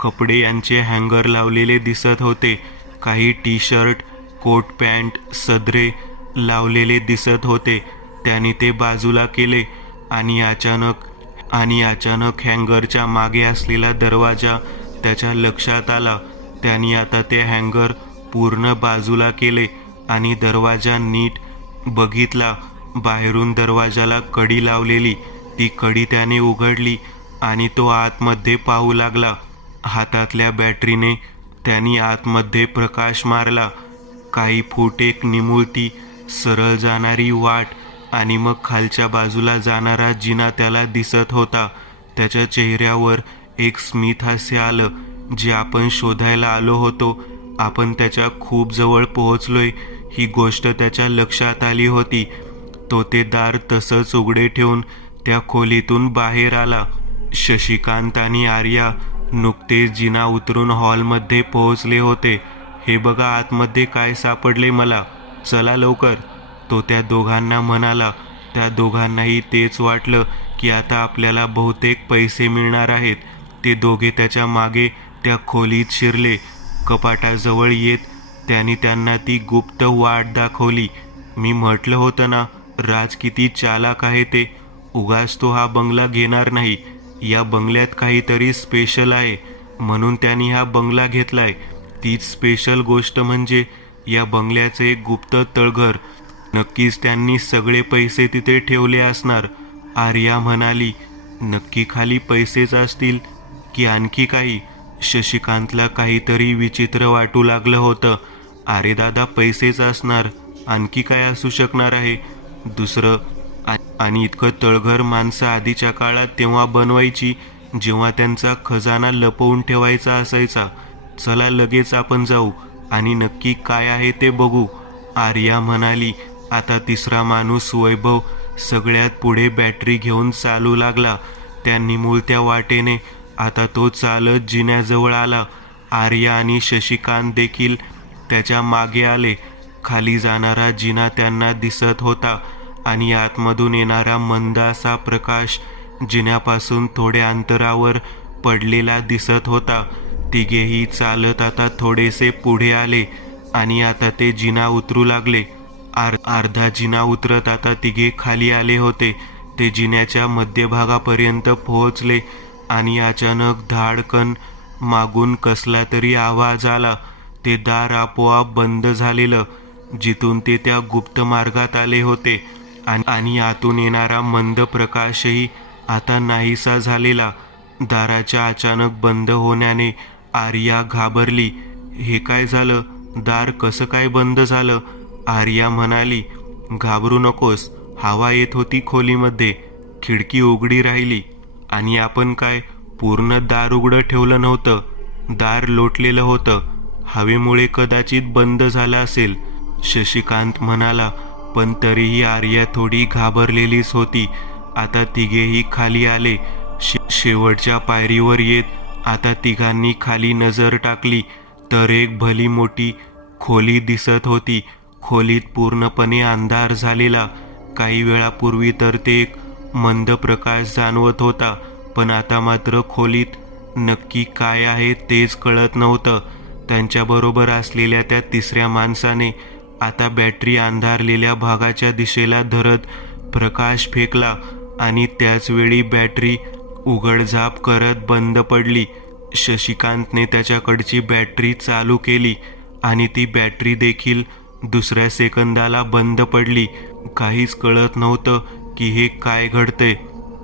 कपडे यांचे हँगर लावलेले दिसत होते. काही टी शर्ट, कोट पॅन्ट, सदरे लावलेले दिसत होते. त्याने ते बाजूला केले आणि अचानक हँगरच्या मागे असलेला दरवाजा त्याच्या लक्षात आला. त्याने आता ते हँगर पूर्ण बाजूला केले आणि दरवाजा नीट बघितला. बाहेरून दरवाजाला कडी लावलेली. ती कडी त्याने उघडली आणि तो आतमध्ये पाहू लागला. हातातल्या बॅटरीने त्यांनी आतमध्ये प्रकाश मारला. काही फूट एक निमुळती सरळ जाणारी वाट आणि मग खालच्या बाजूला जाणारा जिना त्याला दिसत होता. त्याच्या चेहऱ्यावर एक स्मित हास्य आलं. जे आपण शोधायला आलो होतो, आपण त्याच्या खूप जवळ पोहोचलोय ही गोष्ट त्याच्या लक्षात आली होती. तो ते दार तसंच उघडे ठेवून त्या खोलीतून बाहेर आला. शशिकांत आणि आर्या नुकतेच जिना उतरून हॉलमध्ये पोहोचले होते. हे बघा, आतमध्ये काय सापडले मला, चला लवकर, तो त्या दोघांना म्हणाला. त्या दोघांनाही तेच वाटलं की आता आपल्याला बहुतेक पैसे मिळणार आहेत. ते दोघे त्याच्या मागे त्या खोलीत शिरले. कपाटाजवळ येत त्यांनी त्यांना ती गुप्त वाट दाखवली. मी म्हटलं होतं ना, राज किती चालाक आहे ते. उगाच तो हा बंगला घेणार नाही. या बंगल्यात काहीतरी स्पेशल आहे म्हणून त्यांनी हा बंगला घेतलाय. तीच स्पेशल गोष्ट म्हणजे या बंगल्याचे एक गुप्त तळघर. नक्कीच त्यांनी सगळे पैसे तिथे ठेवले असणार. आर्या म्हणाली, नक्की खाली पैसेच असतील की आणखी काही? शशिकांतला काहीतरी विचित्र वाटू लागलं होतं. अरे दादा, पैसेच असणार, आणखी काय असू शकणार आहे दुसरं? आणि इतकं तळघर माणसं आधीच्या काळात तेव्हा बनवायची जेव्हा त्यांचा खजाना लपवून ठेवायचा असायचा. चला लगेच आपण जाऊ आणि नक्की काय आहे ते बघू, आर्या म्हणाली. आता तिसरा माणूस वैभव सगळ्यात पुढे बॅटरी घेऊन चालू लागला. त्या निमुळत्या वाटेने आता तो चालत जिन्याजवळ आला. आर्या आणि शशिकांत देखील त्याच्या मागे आले. खाली जाणारा जिना त्यांना दिसत होता आणि आतमधून येणारा मंद असा प्रकाश जिन्यापासून थोड्या अंतरावर पडलेला दिसत होता. तिघेही चालत आता थोडेसे पुढे आले आणि आता ते जिना उतरू लागले. अर्धा जिना उतरत आता तिघे खाली आले होते. ते जिन्याच्या मध्यभागापर्यंत पोहोचले आणि अचानक धाडकन मागून कसला तरी आवाज आला. ते दार आपोआप बंद झालेलं जिथून ते त्या गुप्त मार्गात आले होते आणि आतून येणारा मंद प्रकाशही आता नाहीसा झालेला. दाराच्या अचानक बंद होण्याने आर्या घाबरली. हे काय झालं? दार कसं काय बंद झालं? आर्या म्हणाली, घाबरू नकोस, हवा येत होती खोलीमध्ये, खिडकी उघडी राहिली आणि आपण काय पूर्ण दार उघडं ठेवलं नव्हतं. दार लोटलेलं होतं, हवेमुळे कदाचित बंद झालं असेल, शशिकांत म्हणाला. पण तरीही आर्या थोडी घाबरलेलीच होती. आता तिघेही खाली आले. शेवटच्या पायरीवर येत आता तिघांनी खाली नजर टाकली तर एक भली मोठी खोली दिसत होती. खोलीत पूर्णपणे अंधार झालेला. काही वेळापूर्वी तर ते एक मंद प्रकाश जाणवत होता, पण आता मात्र खोलीत नक्की काय आहे तेच कळत नव्हतं. त्यांच्याबरोबर असलेल्या त्या तिसऱ्या माणसाने आता बॅटरी अंधारलेल्या भागाच्या दिशेला धरत प्रकाश फेकला आणि त्याचवेळी बॅटरी उघडझाप करत बंद पडली. शशिकांतने त्याच्याकडची बॅटरी चालू केली आणि ती बॅटरी देखील दुसऱ्या सेकंदाला बंद पडली. काहीच कळत नव्हतं की हे काय घडतंय.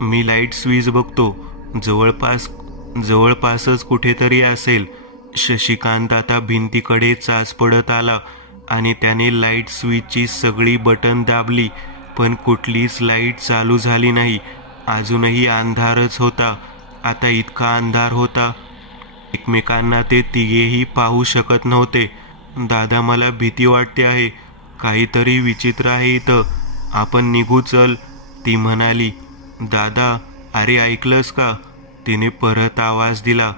मी लाईट स्विच बघतो, जवळपासच कुठेतरी असेल. शशिकांत आता भिंतीकडे चाच पडत आला आणि त्याने लाईट स्विचची सगळी बटन दाबली, पण कुठलीच लाईट चालू झाली नाही. अजूनही अंधारच होता. आता इतका अंधार होता एकमेकांना ते तिघेही पाहू शकत नव्हते. दादा, मला भीती वाटते आहे, काहीतरी विचित्र आहे इथं, आपण निघू चल, ती म्हणाली. दादा, अरे ऐकलंस का? तिने परत आवाज दिला.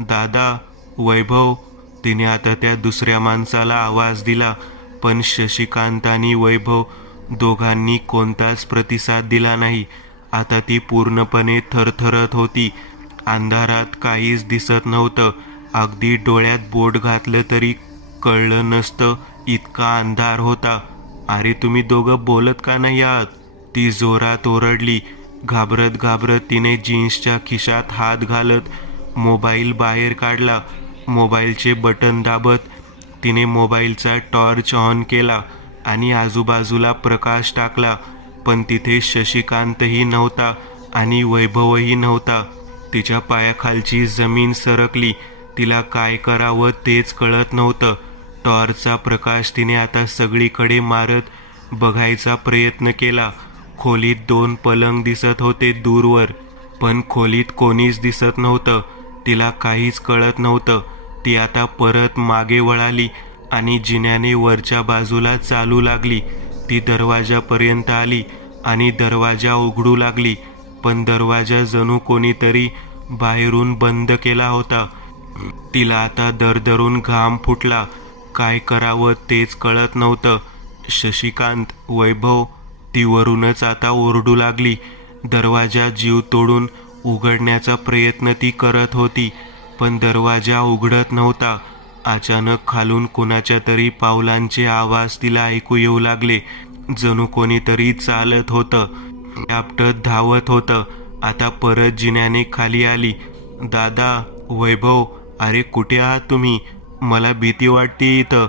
दादा, वैभव, तिने आता त्या दुसऱ्या माणसाला आवाज दिला. पण शशिकांत आणि वैभव दोघांनी कोणताच प्रतिसाद दिला नाही. आता ती पूर्णपणे थरथरत होती. अंधारात काहीच दिसत नव्हतं. अगदी डोळ्यात बोट घातलं तरी कळलं नसतं इतका अंधार होता. अरे तुम्ही दोघं बोलत का नाही आहात? ती जोरात ओरडली. घाबरत घाबरत तिने जीन्सच्या खिशात हात घालत मोबाईल बाहेर काढला. मोबाईलचे बटन दाबत तिने मोबाईलचा टॉर्च ऑन केला आणि आजूबाजूला प्रकाश टाकला. पण तिथे शशिकांतही नव्हता आणि वैभवही नव्हता. तिच्या पायाखालची जमीन सरकली. तिला काय करावं तेच कळत नव्हतं. टॉर्चचा प्रकाश तिने आता सगळीकडे मारत बघायचा प्रयत्न केला. खोलीत 2 पलंग दिसत होते दूरवर, पण खोलीत कोणीच दिसत नव्हतं. तिला काहीच कळत नव्हतं. ती आता परत मागे वळाली आणि जिन्याने वरच्या बाजूला चालू लागली. ती दरवाजापर्यंत आली आणि दरवाजा उघडू लागली, पण दरवाजा जणू कोणीतरी बाहेरून बंद केला होता. तिला आता दरदरून घाम फुटला. काय करावं तेच कळत नव्हतं. शशिकांत, वैभव, ती वरूनच आता ओरडू लागली. दरवाजा जीव तोडून उघडण्याचा प्रयत्न ती करत होती, पण दरवाजा उघडत नव्हता. अचानक खालून कुणाच्या तरी पावलांचे आवाज तिला ऐकू येऊ लागले. जणू कोणीतरी चालत होतं, आपटत धावत होतं. आता परत जिन्याने खाली आली. दादा, वैभव, अरे कुठे आहात तुम्ही? मला भीती वाटते इथं.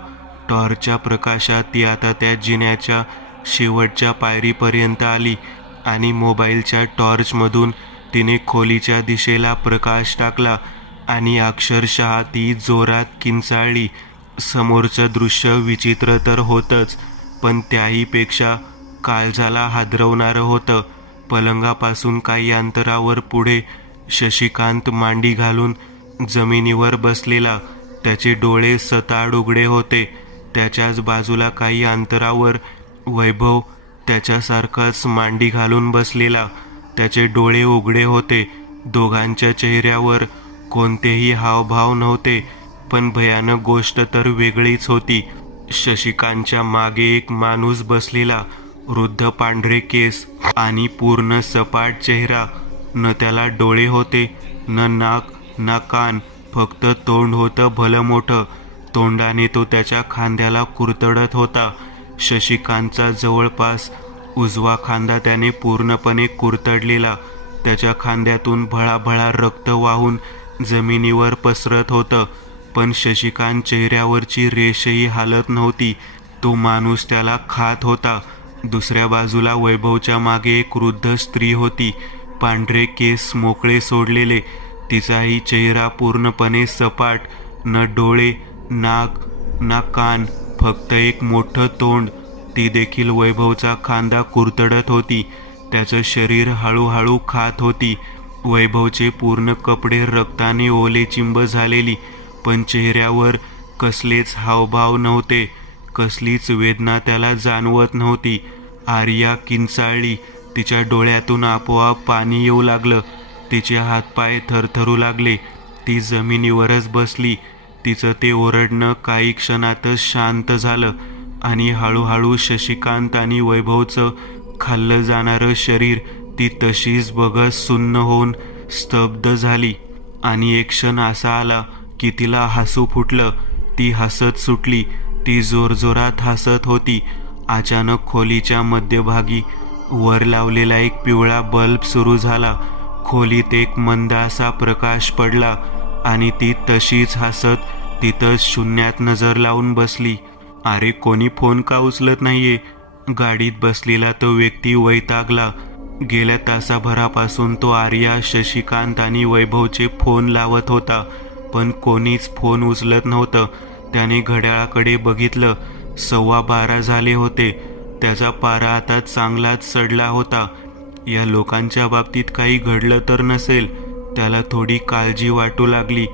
टॉर्चच्या प्रकाशात ती आता त्या जिन्याच्या शेवटच्या पायरीपर्यंत आली आणि मोबाईलच्या टॉर्चमधून तिने खोलीच्या दिशेला प्रकाश टाकला आणि अक्षरशः ती जोरात किंचाळली. समोरचं दृश्य विचित्र तर होतंच, पण त्याहीपेक्षा काळजाला हादरवणारं होतं. पलंगापासून काही अंतरावर पुढे शशिकांत मांडी घालून जमिनीवर बसलेला. त्याचे डोळे सताड उघडे होते. त्याच्याच बाजूला काही अंतरावर वैभव त्याच्यासारखाच मांडी घालून बसलेला. त्याचे डोळे उघडे होते. दोघांच्या चेहऱ्यावर कोणतेही हावभाव नव्हते, पण भयानक गोष्ट तर वेगळीच होती. शशिकांतच्या मागे एक माणूस बसलेला. वृद्ध, पांढरे केस आणि पूर्ण सपाट चेहरा. न त्याला डोळे होते, न नाक, ना कान, फक्त तोंड होतं भलं मोठं. तोंडाने तो त्याच्या खांद्याला कुरतडत होता. शशिकांतचा जवळपास उजवा खांदा त्याने पूर्णपणे कुरतडलेला. त्याच्या खांद्यातून भळाभळा रक्त वाहून जमिनीवर पसरत होतं, पण शशिकांत चेहऱ्यावरची रेषही हालत नव्हती. तो माणूस त्याला खात होता. दुसऱ्या बाजूला वैभवच्या मागे एक वृद्ध स्त्री होती. पांढरे केस मोकळे सोडलेले. तिचाही चेहरा पूर्णपणे सपाट. न डोळे, नाक, ना कान, फक्त एक मोठं तोंड. ती देखील वैभवचा खांदा कुरतडत होती. त्याचं शरीर हळूहळू खात होती. वैभवचे पूर्ण कपडे रक्ताने ओलेचिंब झालेली, पण चेहऱ्यावर कसलेच हावभाव नव्हते. कसलीच वेदना त्याला जाणवत नव्हती. आर्या किंचाळली. तिच्या डोळ्यातून आपोआप पाणी येऊ लागलं. तिचे हातपाय थरथरू लागले. ती जमिनीवरच बसली. तिचं ते ओरडणं काही क्षणातच शांत झालं आणि हळूहळू शशिकांत आणि वैभवचं खाल्लं जाणारं शरीर ती तशीच बघत सुन्न होऊन स्तब्ध झाली. आणि एक क्षण असा आला की तिला हसू फुटलं. ती हसत सुटली. ती जोरजोरात हसत होती. अचानक खोलीच्या मध्यभागी वर लावलेला एक पिवळा बल्ब सुरू झाला. खोलीत एक मंद असा प्रकाश पडला आणि ती तशीच हसत तिथंच शून्यात नजर लावून बसली. अरे, कोणी फोन का उचलत नाहीये? गाडीत बसलेला तो व्यक्ती वैतागला. गेल्या तासाभरापासून तो आर्या, शशिकांत आणि वैभवचे फोन लावत होता, पण कोणीच फोन उचलत नव्हतं. त्याने घड्याळाकडे बघितलं. 12:15 झाले होते. त्याचा पारा आता चांगलाच चढला होता. या लोकांच्या बाबतीत काही घडलं तर नसेल. त्याला थोडी काळजी वाटू लागली.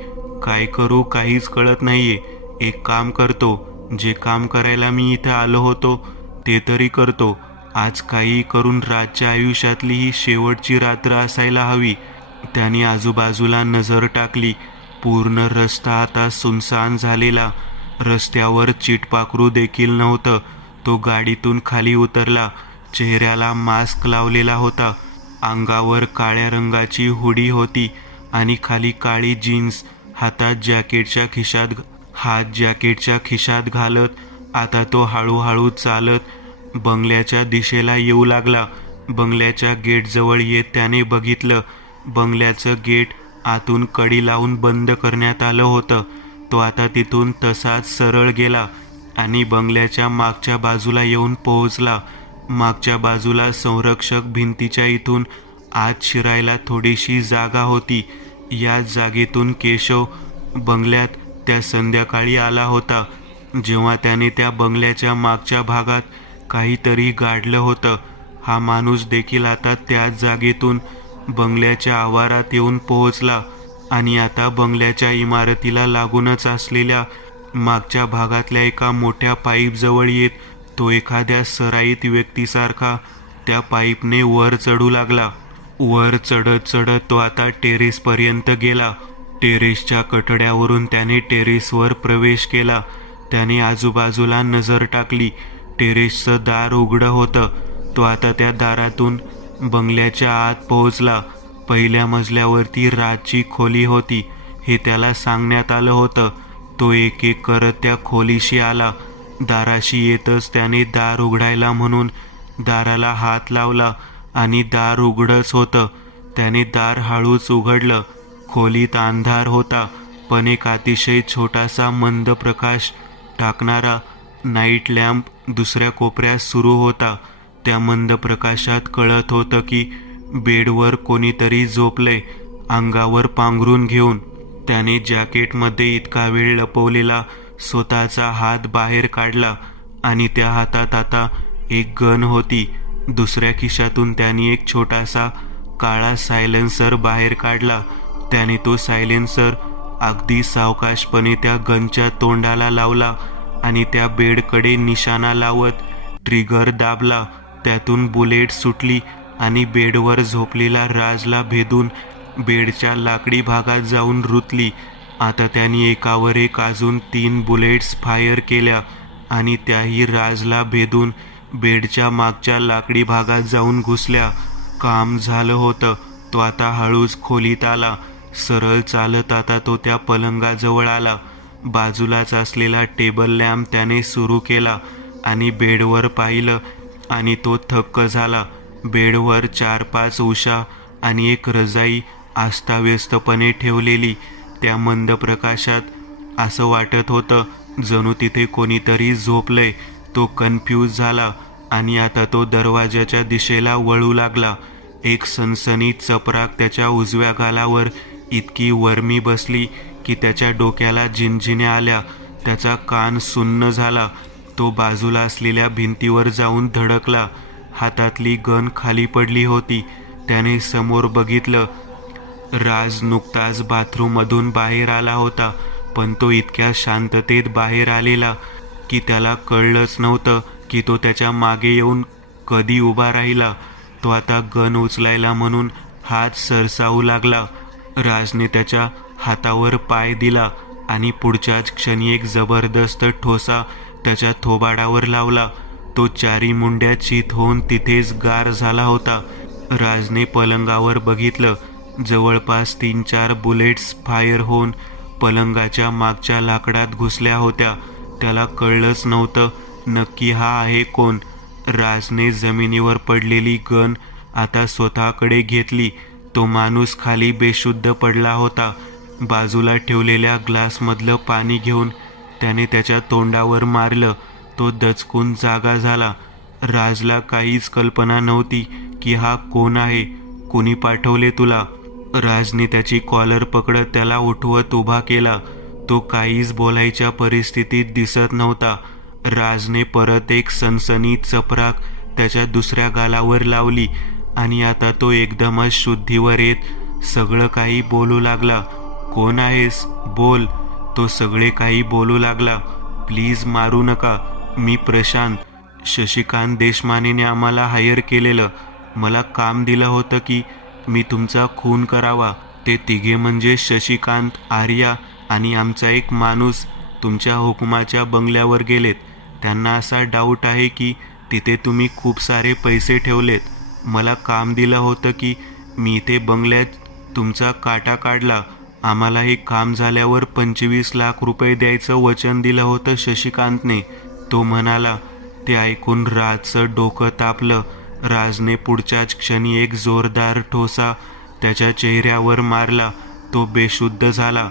काय करू काहीच कळत नाहीये. एक काम करतो, जे काम करायला मी इथं आलो होतो ते तरी करतो. आज काही करून रातच्या आयुष्यातली ही शेवटची रात्र असायला हवी. त्याने आजूबाजूला नजर टाकली. पूर्ण रस्ता आता सुनसान झालेला. रस्त्यावर चीटपाखरू देखील नव्हतं. तो गाडीतून खाली उतरला. चेहऱ्याला मास्क लावलेला होता. अंगावर काळ्या रंगाची हुडी होती आणि खाली काळी जीन्स. हात जॅकेटच्या खिशात घालत आता तो हळूहळू चालत बंगल्याच्या दिशेला येऊ लागला. बंगल्याच्या गेटजवळ येत त्याने बघितलं. बंगल्याचं गेट आतून कडी लावून बंद करण्यात आलं होतं. तो आता तिथून तसाच सरळ गेला आणि बंगल्याच्या मागच्या बाजूला येऊन पोहोचला. मागच्या बाजूला संरक्षक भिंतीच्या इथून आत शिरायला थोडीशी जागा होती. या जागेतून केशव बंगल्यात त्या संध्याकाळी आला होता, जेव्हा त्याने त्या बंगल्याच्या मागच्या भागात काहीतरी गाडलं होतं. हा माणूस देखील आता त्याच जागेतून बंगल्याच्या आवारात येऊन पोहोचला आणि आता बंगल्याच्या इमारतीला लागूनच असलेल्या मागच्या भागातल्या एका मोठ्या पाईपजवळ येत तो एखाद्या सराईत व्यक्तीसारखा त्या पाईपने वर चढू लागला. वर चढत चढत तो आता टेरेसपर्यंत गेला. टेरेसच्या कठड्यावरून त्याने टेरेसवर प्रवेश केला. त्याने आजूबाजूला नजर टाकली. टेरेसचं दार उघडं होतं तो आता त्या दारातून बंगल्याच्या आत पोहोचला. पहिल्या मजल्यावरती राजची खोली होती हे त्याला सांगण्यात आलं होतं. तो एक एक करत त्या खोलीशी आला. दाराशी येतच त्याने दार उघडायला म्हणून दाराला हात लावला आणि दार उघडच होतं. त्याने दार हळूच उघडलं. खोलीत अंधार होता, पण एक अतिशय छोटासा मंद प्रकाश टाकणारा नाईट लॅम्प दुसऱ्या कोपऱ्यात सुरू होता. त्या मंद प्रकाशात कळत होतं की बेडवर कोणीतरी झोपलंय, अंगावर पांघरून घेऊन. त्याने जॅकेटमध्ये इतका वेळ लपवलेला स्वतःचा हात बाहेर काढला आणि त्या हातात आता एक गन होती. दुसऱ्या खिशातून त्याने एक छोटासा काळा सायलेन्सर बाहेर काढला. त्याने तो सायलेन्सर अगदी सावकाशपणे त्या गनच्या तोंडाला लावला आणि त्या बेडकडे निशाणा लावत ट्रिगर दाबला. त्यातून बुलेट सुटली आणि बेडवर झोपलेला राजला भेदून बेडच्या लाकडी भागात जाऊन रुतली. आता त्यांनी एकावर एक अजून 3 बुलेट्स फायर केल्या आणि त्याही राजला भेदून बेडच्या मागच्या लाकडी भागात जाऊन घुसल्या. काम झालं होतं. तो आता हळूच खोलीत आला. सरळ चालत आता तो त्या पलंगाजवळ आला. बाजूलाच असलेला टेबल लॅम्प त्याने सुरू केला आणि बेडवर पाहिलं आणि तो थक्क झाला. बेडवर 4-5 उशा आणि एक रजाई अस्ताव्यस्तपणे ठेवलेली. त्या मंद प्रकाशात असं वाटत होतं जणू तिथे कोणीतरी झोपलंय. तो कन्फ्यूज झाला आणि आता तो दरवाजाच्या दिशेला वळू लागला. एक सनसनीत चपराक त्याच्या उजव्या गालावर इतकी वर्मी बसली की त्याच्या डोक्याला झिंझिण्या आल्या. त्याचा कान सुन्न झाला. तो बाजूला असलेल्या भिंतीवर जाऊन धडकला. हातातली गन खाली पडली होती. त्याने समोर बघितलं. राज नुकताच बाथरूममधून बाहेर आला होता, पण तो इतक्या शांततेत बाहेर आलेला की त्याला कळलंच नव्हतं की तो त्याच्या मागे येऊन कधी उभा राहिला. तो आता गन उचलायला म्हणून हात सरसावू लागला. राजने त्याच्या हातावर पाय दिला आणि पुढच्याच क्षणी एक जबरदस्त ठोसा त्याच्या थोबाडावर लावला. तो 4 मुंड्या चित होऊन तिथेच गार झाला होता. राजने पलंगावर बघितलं. जवळपास 3-4 बुलेट्स फायर होऊन पलंगाच्या मागच्या लाकडात घुसल्या होत्या. त्याला कळलंच नव्हतं नक्की हा आहे कोण. राजने जमिनीवर पडलेली गन आता स्वतःकडे घेतली. तो माणूस खाली बेशुद्ध पडला होता. बाजूला ठेवलेल्या ग्लासमधलं पाणी घेऊन त्याने त्याच्या तोंडावर मारलं. तो दचकून जागा झाला. राजला काहीच कल्पना नव्हती की हा कोण आहे. कोणी पाठवले तुला? राजने त्याची कॉलर पकडत त्याला उठवत उभा केला. तो काहीच बोलायच्या परिस्थितीत दिसत नव्हता. राजने परत एक सनसनीत चपराक त्याच्या दुसऱ्या गालावर लावली आणि आता तो एकदमच शुद्धीवर येत सगळं काही बोलू लागला. कोण आहेस? बोल. तो सगळे काही बोलू लागला. प्लीज मारू नका. मी प्रशांत. शशिकांत देशमानेने आम्हाला हायर केलेलं. मला काम दिलं होतं की मी तुमचा खून करावा. ते तिघे म्हणजे शशिकांत, आर्या आणि आमचा एक माणूस तुमच्या हुकुमाच्या बंगल्यावर गेलेत. त्यांना असा डाऊट आहे की तिथे तुम्ही खूप सारे पैसे ठेवलेत. मला काम दिलं होतं की मी इथे बंगल्यात तुमचा काटा काढला. आम्हाला हे काम झाल्यावर 25 लाख रुपये द्यायचं वचन दिलं होतं शशिकांतने. तो म्हणाला. ते ऐकून राजचं डोकं तापलं. राजने पुढच्याच क्षणी एक जोरदार ठोसा त्याच्या चेहऱ्यावर मारला. तो बेशुद्ध झाला.